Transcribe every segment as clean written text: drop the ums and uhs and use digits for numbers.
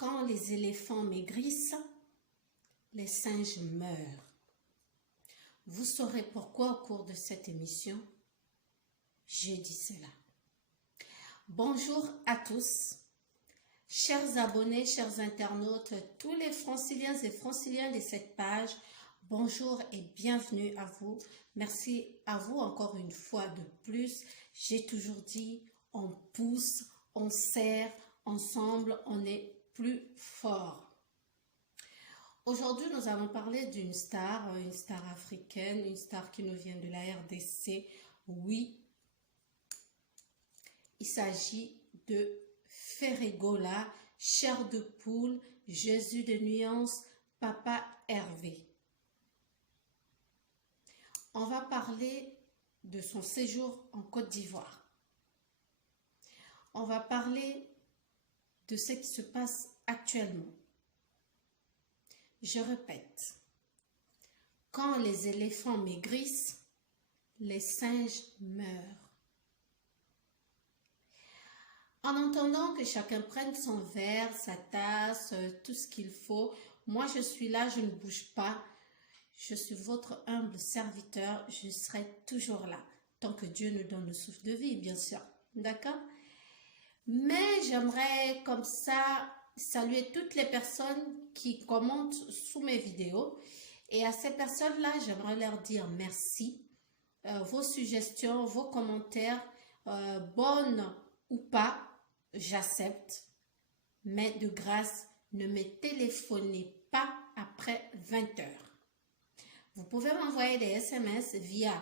Quand les éléphants maigrissent, les singes meurent. Vous saurez pourquoi au cours de cette émission, j'ai dit cela. Bonjour à tous, chers abonnés, chers internautes, tous les franciliens et franciliennes de cette page, bonjour et bienvenue à vous. Merci à vous encore une fois de plus. J'ai toujours dit, on pousse, on serre, ensemble, on est plus fort. Aujourd'hui, nous allons parler d'une star africaine, une star qui nous vient de la RDC. Oui, il s'agit de Ferregola, chair de poule, Jésus de nuance, Papa Hervé. On va parler de son séjour en Côte d'Ivoire. On va parler de ce qui se passe actuellement. Je répète, quand les éléphants maigrissent, les singes meurent. En entendant que chacun prenne son verre, sa tasse, tout ce qu'il faut, moi je suis là, je ne bouge pas. Je suis votre humble serviteur, je serai toujours là, tant que Dieu nous donne le souffle de vie, bien sûr. D'accord? Mais j'aimerais comme ça saluer toutes les personnes qui commentent sous mes vidéos. Et à ces personnes-là, j'aimerais leur dire merci. Vos suggestions, vos commentaires, bonnes ou pas, j'accepte. Mais de grâce, ne me téléphonez pas après 20 heures. Vous pouvez m'envoyer des SMS via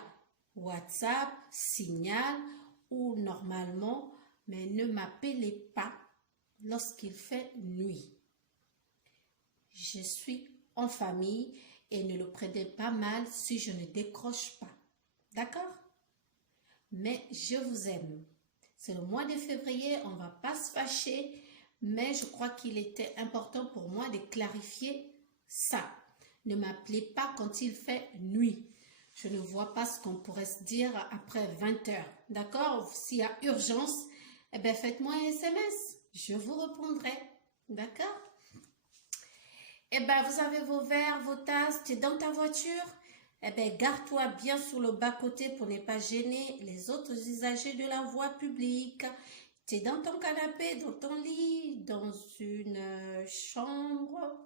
WhatsApp, Signal ou normalement, mais ne m'appelez pas lorsqu'il fait nuit. Je suis en famille et ne le prenez pas mal si je ne décroche pas. D'accord? Mais je vous aime. C'est le mois de février, on ne va pas se fâcher, mais je crois qu'il était important pour moi de clarifier ça. Ne m'appelez pas quand il fait nuit. Je ne vois pas ce qu'on pourrait se dire après 20 heures. D'accord? S'il y a urgence, eh bien, faites-moi un SMS. Je vous répondrai. D'accord? Eh bien, vous avez vos verres, vos tasses, tu es dans ta voiture. Eh bien, garde-toi bien sur le bas-côté pour ne pas gêner les autres usagers de la voie publique. Tu es dans ton canapé, dans ton lit, dans une chambre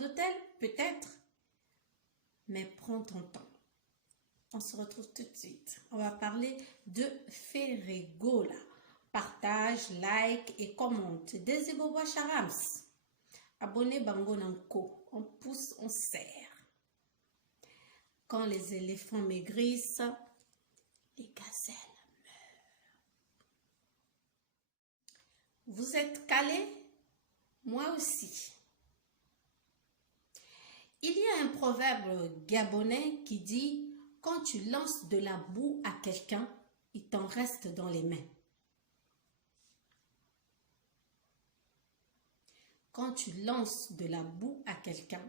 d'hôtel, peut-être. Mais prends ton temps. On se retrouve tout de suite. On va parler de Ferregola. Partage, like et commente. Desiboboa Charams. Abonnez Bango Nanko. On pousse, on serre. Quand les éléphants maigrissent, les gazelles meurent. Vous êtes calés? Moi aussi. Il y a un proverbe gabonais qui dit « Quand tu lances de la boue à quelqu'un, il t'en reste dans les mains. » Quand tu lances de la boue à quelqu'un,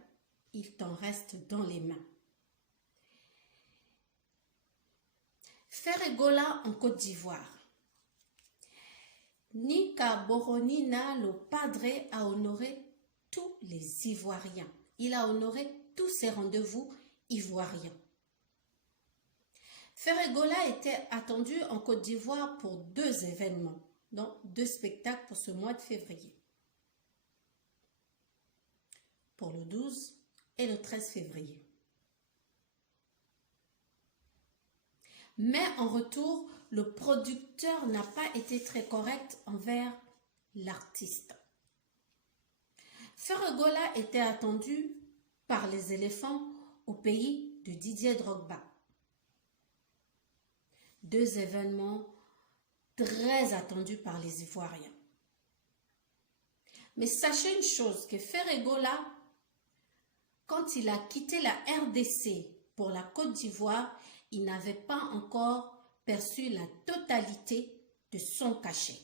il t'en reste dans les mains. Ferregola en Côte d'Ivoire. Nika Boronina, le padre, a honoré tous les Ivoiriens. Il a honoré tous ses rendez-vous ivoiriens. Ferregola était attendu en Côte d'Ivoire pour 2 événements, donc 2 spectacles pour ce mois de février. Pour le 12 et le 13 février. Mais en retour, le producteur n'a pas été très correct envers l'artiste. Ferregola était attendu par les éléphants au pays de Didier Drogba. 2 événements très attendus par les Ivoiriens. Mais sachez une chose, que Ferregola, quand il a quitté la RDC pour la Côte d'Ivoire, il n'avait pas encore perçu la totalité de son cachet.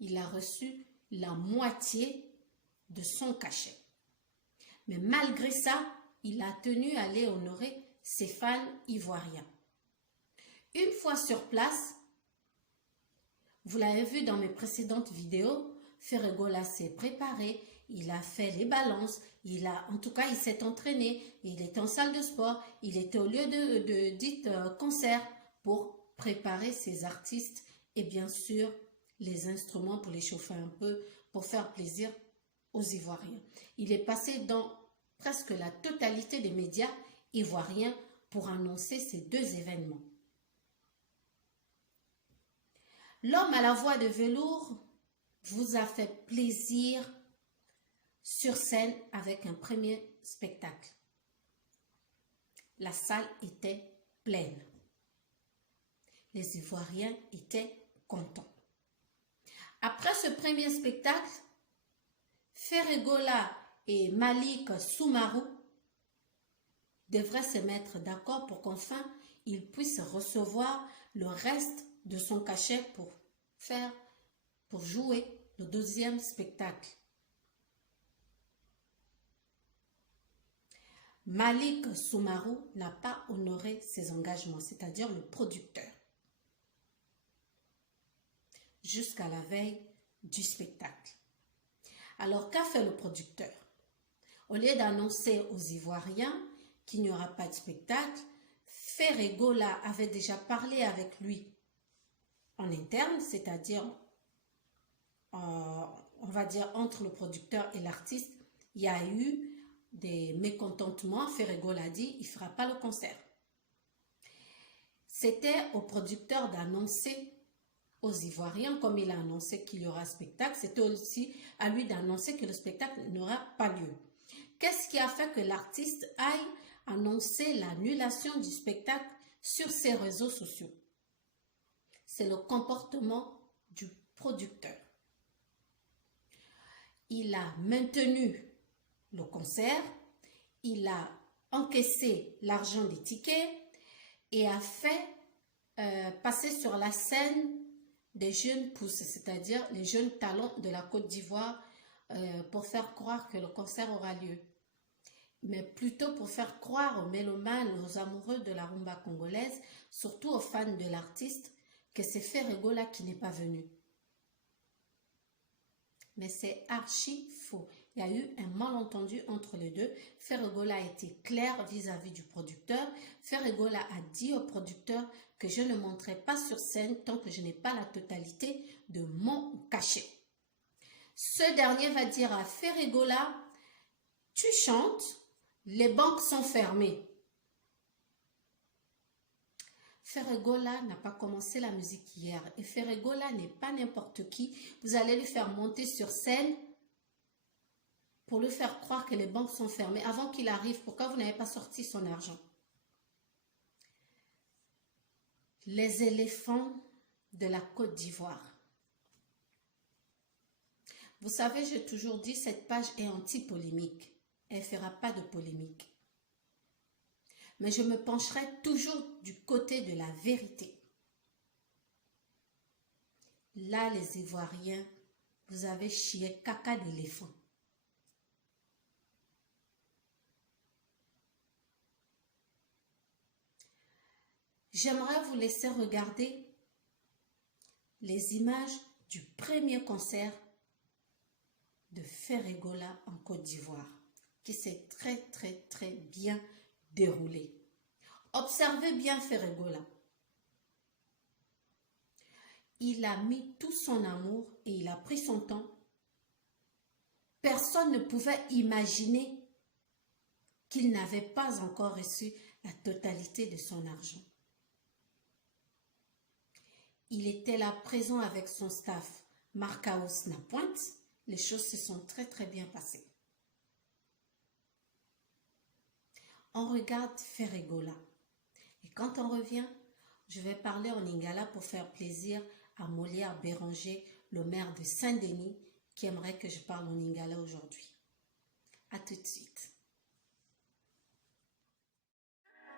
Il a reçu la moitié de son cachet. Mais malgré ça, il a tenu à aller honorer ses fans ivoiriens. Une fois sur place, Vous l'avez vu dans mes précédentes vidéos, Ferregola s'est préparé, il a fait les balances, en tout cas il s'est entraîné, il était en salle de sport, il était au lieu de dites concert pour préparer ses artistes et bien sûr les instruments pour les chauffer un peu, pour faire plaisir aux Ivoiriens. Il est passé dans presque la totalité des médias ivoiriens pour annoncer ces deux événements. L'homme à la voix de velours vous a fait plaisir sur scène avec un premier spectacle. La salle était pleine. Les Ivoiriens étaient contents. Après ce premier spectacle, Ferregola et Malik Soumarou devraient se mettre d'accord pour qu'enfin ils puissent recevoir le reste de son cachet pour jouer le deuxième spectacle. Malik Soumarou n'a pas honoré ses engagements, c'est-à-dire le producteur, jusqu'à la veille du spectacle. Alors, qu'a fait le producteur? Au lieu d'annoncer aux Ivoiriens qu'il n'y aura pas de spectacle, Ferregola avait déjà parlé avec lui en interne, c'est-à-dire, on va dire, entre le producteur et l'artiste, il y a eu des mécontentements. Ferregola a dit, il ne fera pas le concert. C'était au producteur d'annoncer aux Ivoiriens, comme il a annoncé qu'il y aura un spectacle, c'était aussi à lui d'annoncer que le spectacle n'aura pas lieu. Qu'est-ce qui a fait que l'artiste aille annoncer l'annulation du spectacle sur ses réseaux sociaux? C'est le comportement du producteur. Il a maintenu le concert, il a encaissé l'argent des tickets et a fait passer sur la scène des jeunes pousses, c'est-à-dire les jeunes talents de la Côte d'Ivoire pour faire croire que le concert aura lieu. Mais plutôt pour faire croire aux mélomanes, aux amoureux de la rumba congolaise, surtout aux fans de l'artiste, que c'est Ferregola qui n'est pas venu. Mais c'est archi faux. Il y a eu un malentendu entre les deux. Ferregola a été clair vis-à-vis du producteur. Ferregola a dit au producteur que je ne monterai pas sur scène tant que je n'ai pas la totalité de mon cachet. Ce dernier va dire à Ferregola, tu chantes, les banques sont fermées. Ferregola n'a pas commencé la musique hier et Ferregola n'est pas n'importe qui. Vous allez lui faire monter sur scène pour lui faire croire que les banques sont fermées avant qu'il arrive. Pourquoi vous n'avez pas sorti son argent? Les éléphants de la Côte d'Ivoire. Vous savez, j'ai toujours dit, cette page est anti-polémique. Elle ne fera pas de polémique. Mais je me pencherai toujours du côté de la vérité. Là, les Ivoiriens, vous avez chié caca d'éléphant. J'aimerais vous laisser regarder les images du premier concert de Ferregola en Côte d'Ivoire, qui s'est très bien déroulé. Observez bien Ferregola. Il a mis tout son amour et il a pris son temps. Personne ne pouvait imaginer qu'il n'avait pas encore reçu la totalité de son argent. Il était là présent avec son staff. Marcaos Napointe. Les choses se sont très bien passées. On regarde Ferregola. Et quand on revient, je vais parler en lingala pour faire plaisir à Molière Béranger, le maire de Saint-Denis, qui aimerait que je parle en lingala aujourd'hui. À tout de suite.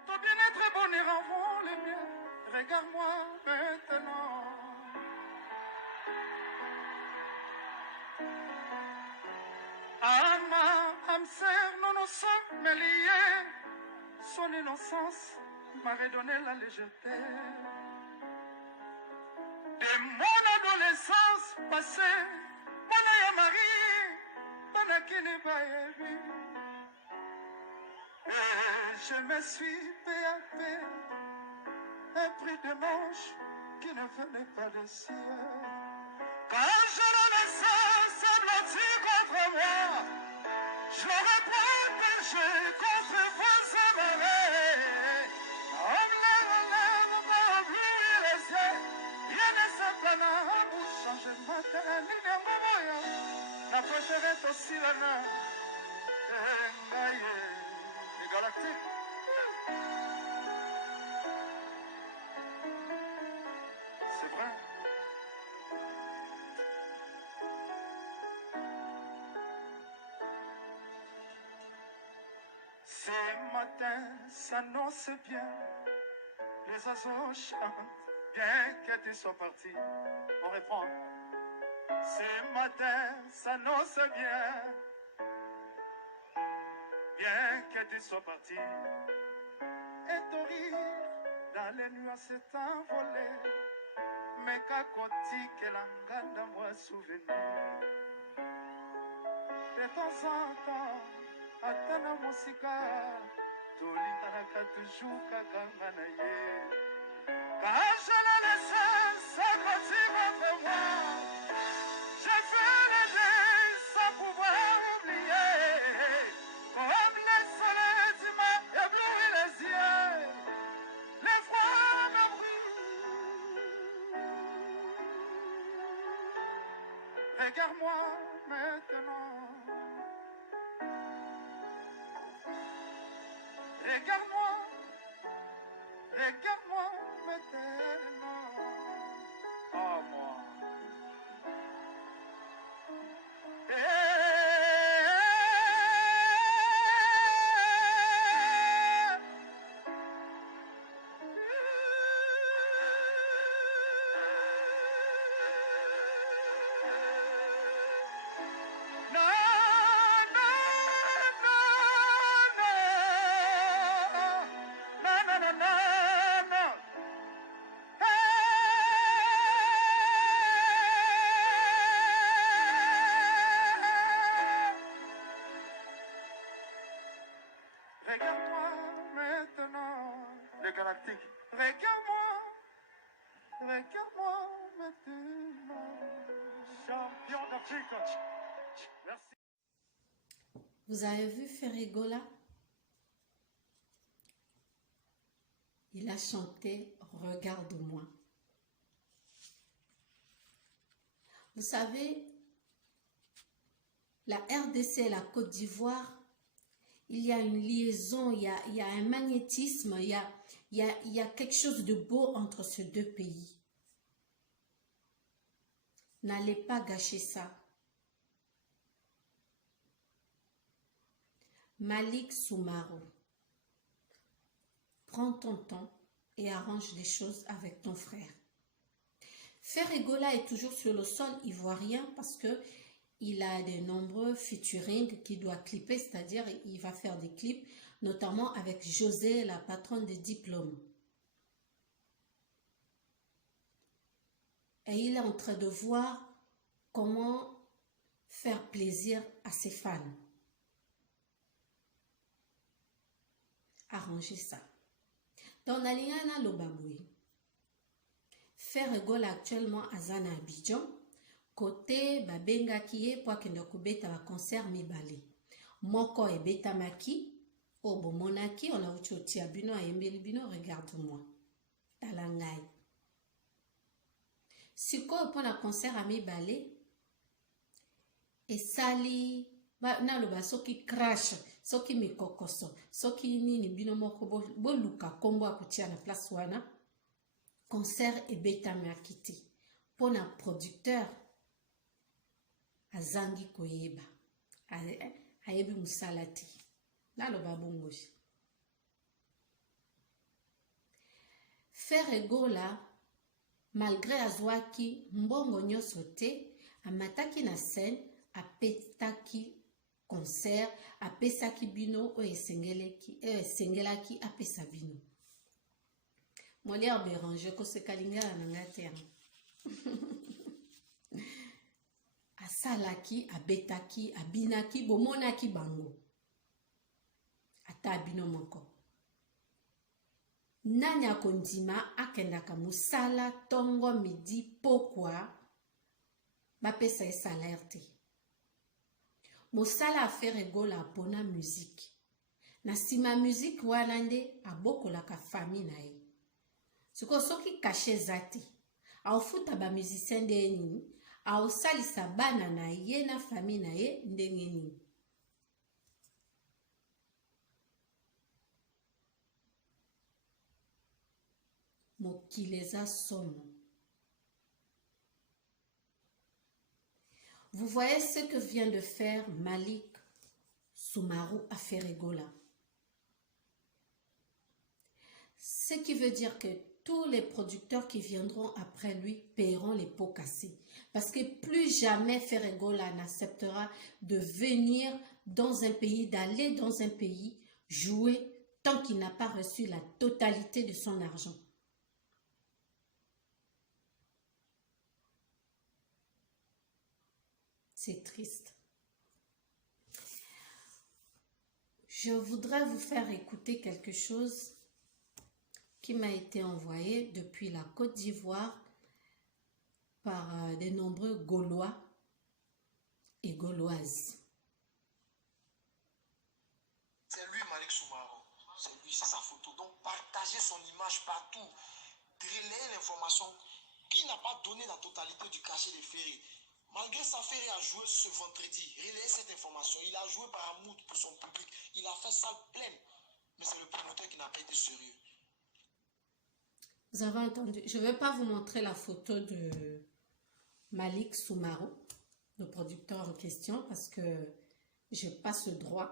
Ton bien-être est bon et renvoie le bien. Regarde-moi maintenant. Ama, Amser, non nous sommes liés. Son innocence m'a redonné la légèreté. De mon adolescence. nini bayebi. Et je me suis peu à peu pris de manches qui ne venaient pas de ciel. Quand je renaissais, semble-t-il contre moi, je l'aurais protégé contre vos amarrés. On lève pour ouvrir les yeux, rien ne s'attend pour changer ma tête. Ni de moya, la prochaine aussi la main. Les galactiques. C'est vrai. Ce matin s'annonce bien, les oiseaux chantent, bien que tu sois parti. On reprend. Ce matin s'annonce bien, bien que tu sois parti. Et ton rire dans les nuages s'est envolé, mais qu'à côté que l'engane dans moi souvenir. De temps en temps, atana musika, tolikanaka toujours kakanga na ye. Quand je le laissais s'accrocher contre moi, j'ai fait le deuil sans pouvoir oublier. Comme le soleil tu m'as ébloui les yeux, les froids me brûlent. Regarde-moi maintenant. Regarde-moi, regarde-moi maintenant. Oh, moi. Regarde-moi maintenant, les galactiques. Regarde-moi, regarde-moi maintenant. Champion d'Afrique. Merci. Vous avez vu Ferrigola? Il a chanté « Regarde-moi ». Vous savez, la RDC et la Côte d'Ivoire, il y a une liaison, il y a un magnétisme, il y a quelque chose de beau entre ces deux pays. N'allez pas gâcher ça. Malik Soumaro, prends ton temps et arrange les choses avec ton frère. Ferrigola est toujours sur le sol ivoirien parce que il a de nombreux featuring qu'il doit clipper, c'est-à-dire il va faire des clips, notamment avec José, la patronne des diplômes. Et il est en train de voir comment faire plaisir à ses fans. Arranger ça. Dans Naliana Lobaboui, Ferrigola actuellement à Zana Abidjan, côté babenga kiye pour kende kubeta ba concert mibale. Moko e beta maki, obo monaki, on a uti abino a yembeli bino, regarde-moi. Talangai. Siko pour la concert à mibale, et sali, ba na loba soki crash, soki mikokoso, soki nini bino moko bo luka kombo akutia na place wana, concert e beta makiti. Pour un producteur, azangi koyeba ayebi musalati nalo babongoji Ferrigola malgré azwaki mbongo nyonso te amataki na scène apetaki concert apesaki bino oyo esengelaki apesa bino Molière Béranger kosekalingala na nga te asalaki, abetaki, abinaki, bomonaki bango. Ata abino moko. Nani akondima akendaka musala tongo midi pokwa bapesa e salaire te. Musala affaire egola pona musique. Na sima musique wana nde abokolaka famille na ye. Siko soki caché zati. Aofuta ba musicien nde nini. Aosalisa bana na ye na famille na ye ndenge nini. Mokileza somo. Vous voyez ce que vient de faire Malik Soumarou à Ferregola. Ce qui veut dire que tous les producteurs qui viendront après lui paieront les pots cassés. Parce que plus jamais Ferregola n'acceptera de venir dans un pays, d'aller dans un pays, jouer, tant qu'il n'a pas reçu la totalité de son argent. C'est triste. Je voudrais vous faire écouter quelque chose qui m'a été envoyé depuis la Côte d'Ivoire par de nombreux Gaulois et Gauloises. C'est lui, Malik Soumarou. C'est lui, c'est sa photo. Donc, partagez son image partout. Relayez l'information. Qui n'a pas donné la totalité du cachet des ferries? Malgré sa ferry a joué ce vendredi. Relayez cette information. Il a joué par amour pour son public. Il a fait salle pleine. Mais c'est le promoteur qui n'a pas été sérieux. Vous avez entendu. Je ne vais pas vous montrer la photo de Malik Soumarou, le producteur en question, parce que je n'ai pas ce droit.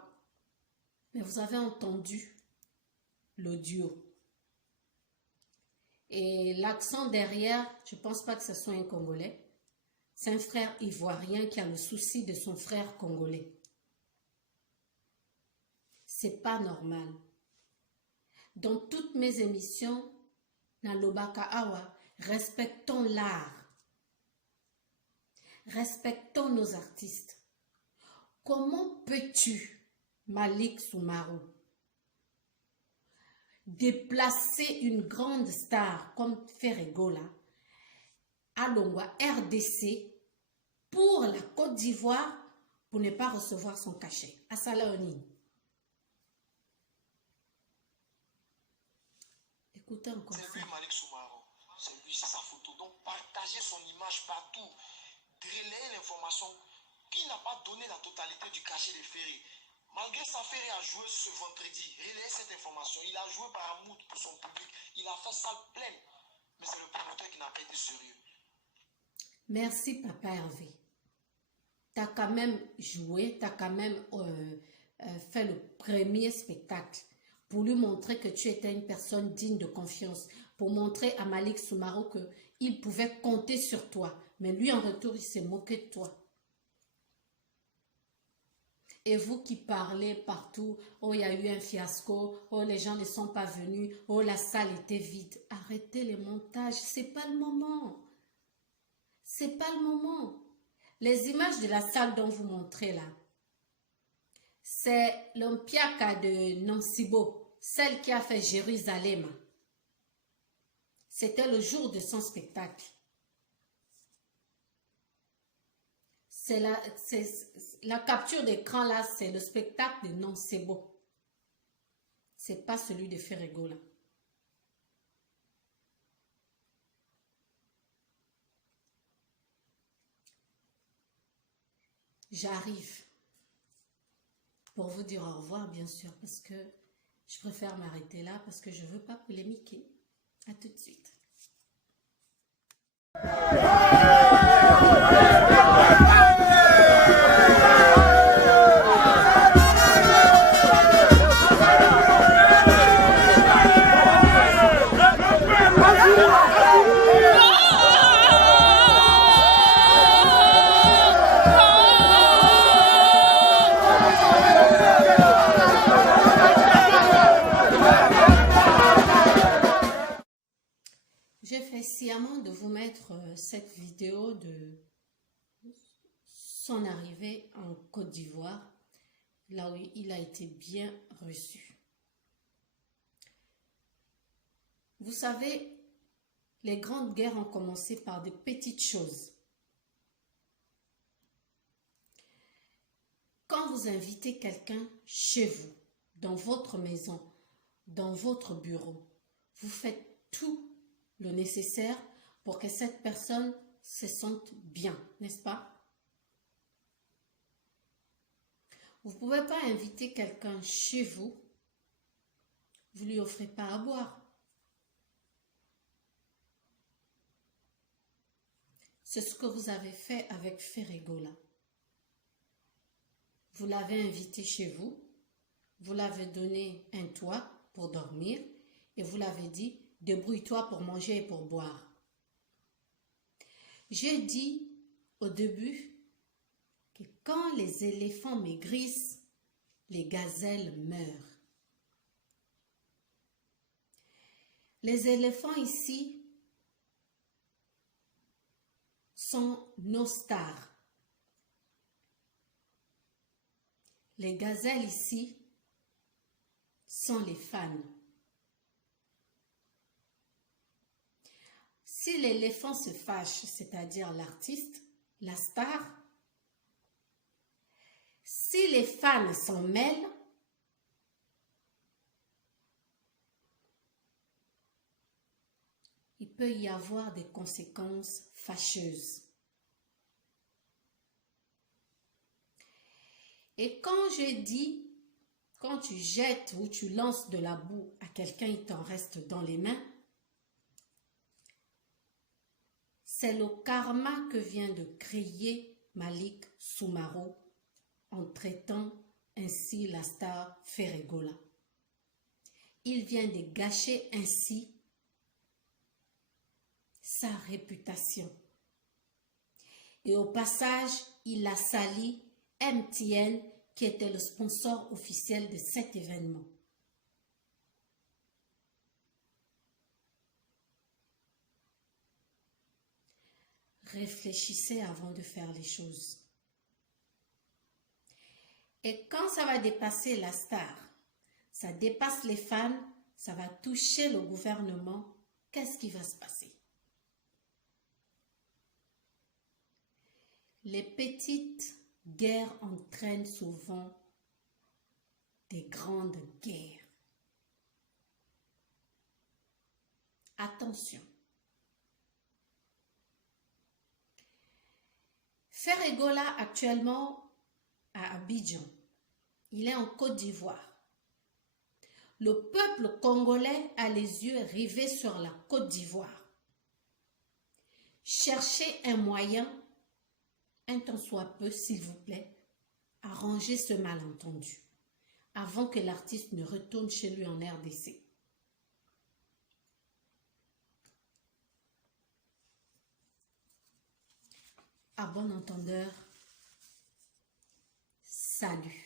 Mais vous avez entendu l'audio. Et l'accent derrière, je ne pense pas que ce soit un Congolais. C'est un frère ivoirien qui a le souci de son frère congolais. C'est pas normal. Dans toutes mes émissions, Nalobaka Awa, respectons l'art. Respectons nos artistes. Comment peux-tu, Malik Soumarou, déplacer une grande star comme Ferregola à Longwa, RDC, pour la Côte d'Ivoire, pour ne pas recevoir son cachet? À Salaoni. Écoutez encore ça. C'est lui, Malik Soumarou. C'est lui, c'est sa photo. Donc, partagez son image partout. Relayez l'information. Qui n'a pas donné la totalité du cachet des ferries? Malgré sa ferry a joué ce vendredi. Relayez cette information. Il a joué par amour pour son public. Il a fait salle pleine. Mais c'est le promoteur qui n'a pas été sérieux. Merci, Papa Hervé. Tu as quand même joué, tu as quand même fait le premier spectacle pour lui montrer que tu étais une personne digne de confiance, pour montrer à Malik Soumarou qu'il pouvait compter sur toi. Mais lui, en retour, il s'est moqué de toi. Et vous qui parlez partout, oh, il y a eu un fiasco, oh, les gens ne sont pas venus, oh, la salle était vide. Arrêtez les montages, c'est pas le moment. C'est pas le moment. Les images de la salle dont vous montrez là, c'est l'Olympiaka de Nansibo, celle qui a fait Jérusalem. C'était le jour de son spectacle. C'est la capture d'écran là, c'est le spectacle de Nansebo. C'est pas celui de Ferregola. J'arrive pour vous dire au revoir, bien sûr, parce que je préfère m'arrêter là, parce que je ne veux pas polémiquer. À tout de suite. J'ai fait sciemment de vous mettre cette vidéo de son arrivée en Côte d'Ivoire, là où il a été bien reçu. Vous savez, les grandes guerres ont commencé par de petites choses. Quand vous invitez quelqu'un chez vous, dans votre maison, dans votre bureau, vous faites tout le nécessaire pour que cette personne se sente bien, n'est-ce pas? Vous ne pouvez pas inviter quelqu'un chez vous, vous ne lui offrez pas à boire. C'est ce que vous avez fait avec Ferregola. Vous l'avez invité chez vous, vous l'avez donné un toit pour dormir et vous l'avez dit, débrouille-toi pour manger et pour boire. J'ai dit au début que quand les éléphants maigrissent, les gazelles meurent. Les éléphants ici sont nos stars. Les gazelles ici sont les fans. Si l'éléphant se fâche, c'est-à-dire l'artiste, la star, si les fans s'en mêlent, il peut y avoir des conséquences fâcheuses. Et quand je dis, quand tu jettes ou tu lances de la boue à quelqu'un, il t'en reste dans les mains, c'est le karma que vient de créer Malik Soumaro en traitant ainsi la star Ferregola. Il vient de gâcher ainsi sa réputation. Et au passage, il a sali MTN qui était le sponsor officiel de cet événement. Réfléchissez avant de faire les choses. Et quand ça va dépasser la star, ça dépasse les fans, ça va toucher le gouvernement, qu'est-ce qui va se passer? Les petites guerres entraînent souvent des grandes guerres. Attention. Ferregola actuellement à Abidjan. Il est en Côte d'Ivoire. Le peuple congolais a les yeux rivés sur la Côte d'Ivoire. Cherchez un moyen, un tant soit peu, s'il vous plaît, à ranger ce malentendu avant que l'artiste ne retourne chez lui en RDC. À bon entendeur, salut.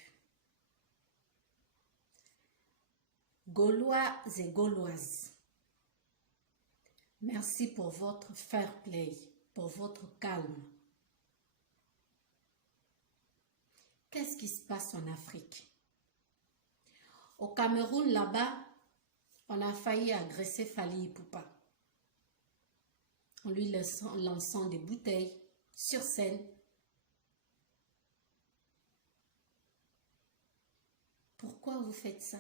Gaulois et Gauloises, merci pour votre fair play, pour votre calme. Qu'est-ce qui se passe en Afrique? Au Cameroun, là-bas, on a failli agresser Fally Ipupa en lui lançant des bouteilles sur scène. Pourquoi vous faites ça?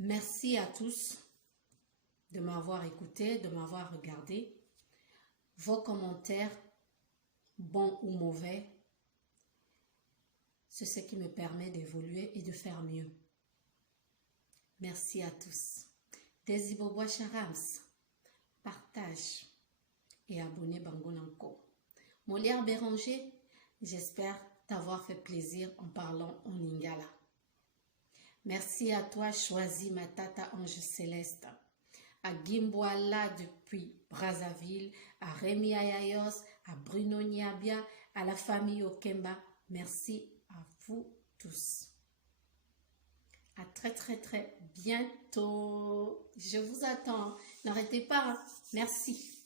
Merci à tous de m'avoir écouté, de m'avoir regardé. Vos commentaires, bons ou mauvais, c'est ce qui me permet d'évoluer et de faire mieux. Merci à tous. Desibobois Charams, partage et abonnez Bangonanko. Molière Béranger, j'espère t'avoir fait plaisir en parlant en lingala. Merci à toi, Choisi Matata Ange Céleste, à Gimboala depuis Brazzaville, à Rémi Ayayos, à Bruno Niabia, à la famille Okemba. Merci à vous tous. À très bientôt. Je vous attends. N'arrêtez pas. Merci.